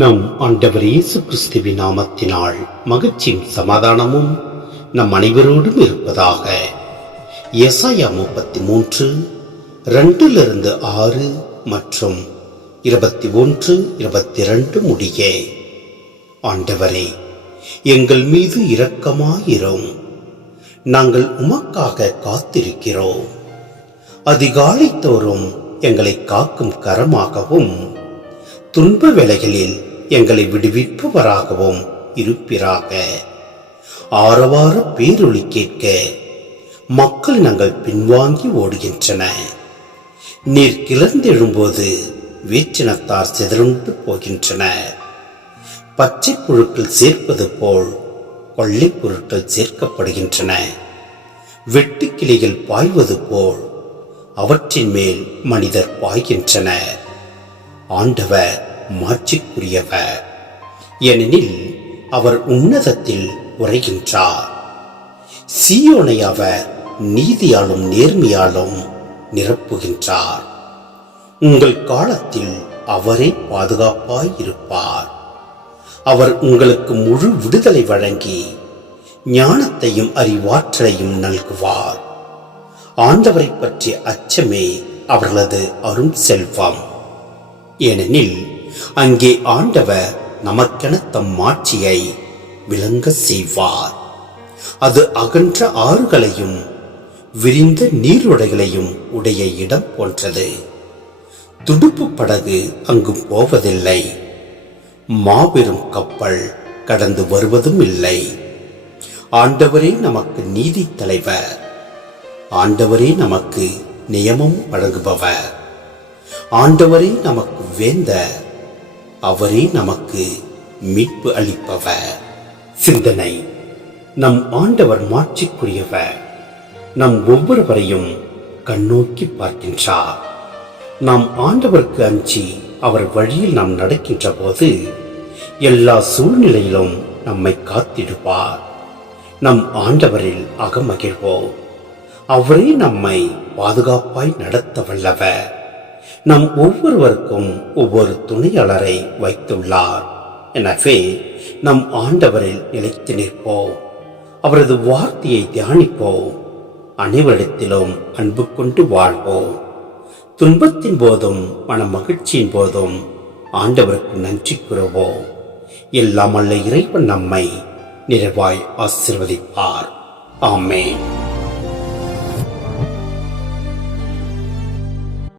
நம் ஆண்டவர் இயேசு கிறிஸ்துவின் நாமத்தினால் மகிழ்ச்சியும் சமாதானமும் நம் அனைவரோடும் இருப்பதாக. எசாயா 33 2-6 மற்றும் 21-22 முடிய. ஆண்டவரே, எங்கள் மீது இரக்கமாயிரும். நாங்கள் உமக்காக காத்திருக்கிறோம். அதிகாலை தோறும் எங்களை காக்கும் கரமாகவும் துன்ப வேளைகளில் எங்களை விடுவிப்பவராகவும் இருப்பீராக. ஆரவார பேரொலி கேட்க மக்கள் நாங்கள் பின்வாங்கி ஓடுகின்றன. நீர் கிளர்ந்தெழும்போது வேற்றினத்தார் சிதறுண்டு போகின்றன. பச்சை புழுக்கள் சேர்ப்பது போல் கொள்ளை பொருட்கள் சேர்க்கப்படுகின்றன. வெட்டு கிளிகள் பாய்வது போல் அவற்றின் மேல் மனிதர் பாய்கின்றனர். ஆண்டவர் மாட்சிக்குரியவர், ஏனெனில் அவர் உன்னதத்தில் உரைகின்றார். சீயோனை அவர் நீதியாலும் நேர்மையாலும் நிரப்புகின்றார். உங்கள் காலத்தில் அவரே பாதுகாப்பாய் இருப்பார். அவர் உங்களுக்கு முழு விடுதலை வழங்கி ஞானத்தையும் அறிவாற்றலையும் நல்குவார். ஆண்டவரை பற்றிய அச்சமே அவர்களது அரும் செல்வம். ஏனெனில் அங்கே ஆண்டவர் நமக்கென தம் மாட்சியை விளங்க செய்வார். அது அகன்ற ஆறுகளையும் விரிந்த நீரோடைகளையும் உடைய இடம் போன்றது. துடுப்பு படகு அங்கு போவதில்லை, மாபெரும் கப்பல் கடந்து வருவதும் இல்லை. ஆண்டவரே நமக்கு நீதி தலைவர். ஆண்டவரே நமக்கு நியமம் வழங்குபவர். ஆண்டவரே நமக்கு வேந்தர். அவரே நமக்கு மீட்பு அளிப்பவர். சிந்தனை: நம் ஆண்டவர் மாட்சிக்குரியவர். நம் ஒவ்வொருவரையும் கண்ணோக்கி பார்க்கின்றார். நாம் ஆண்டவருக்கு அஞ்சி அவர் வழியில் நாம் நடக்கின்ற போது எல்லா சூழ்நிலையிலும் நம்மை காத்திடுவார். நம் ஆண்டவரில் அகமகிழ்வோம். அவரே நம்மை பாதுகாப்பாய் நடத்த வல்லவர். நம் ஒவ்வொருவருக்கும் ஒவ்வொரு துணையாளரை வைத்துள்ளார். எனவே நம் ஆண்டவரில் நிலைத்து நிற்போம். அவரது வார்த்தையை தியானிப்போம். அனைவரிடத்திலும் அன்பு கொண்டு வாழ்வோம். துன்பத்தின் போதும் மன மகிழ்ச்சியின் போதும் ஆண்டவருக்கு நன்றி கூறுவோம். எல்லாம் வல்ல இறைவன் நம்மை நிறைவாய் ஆசீர்வதிப்பார். ஆமென்.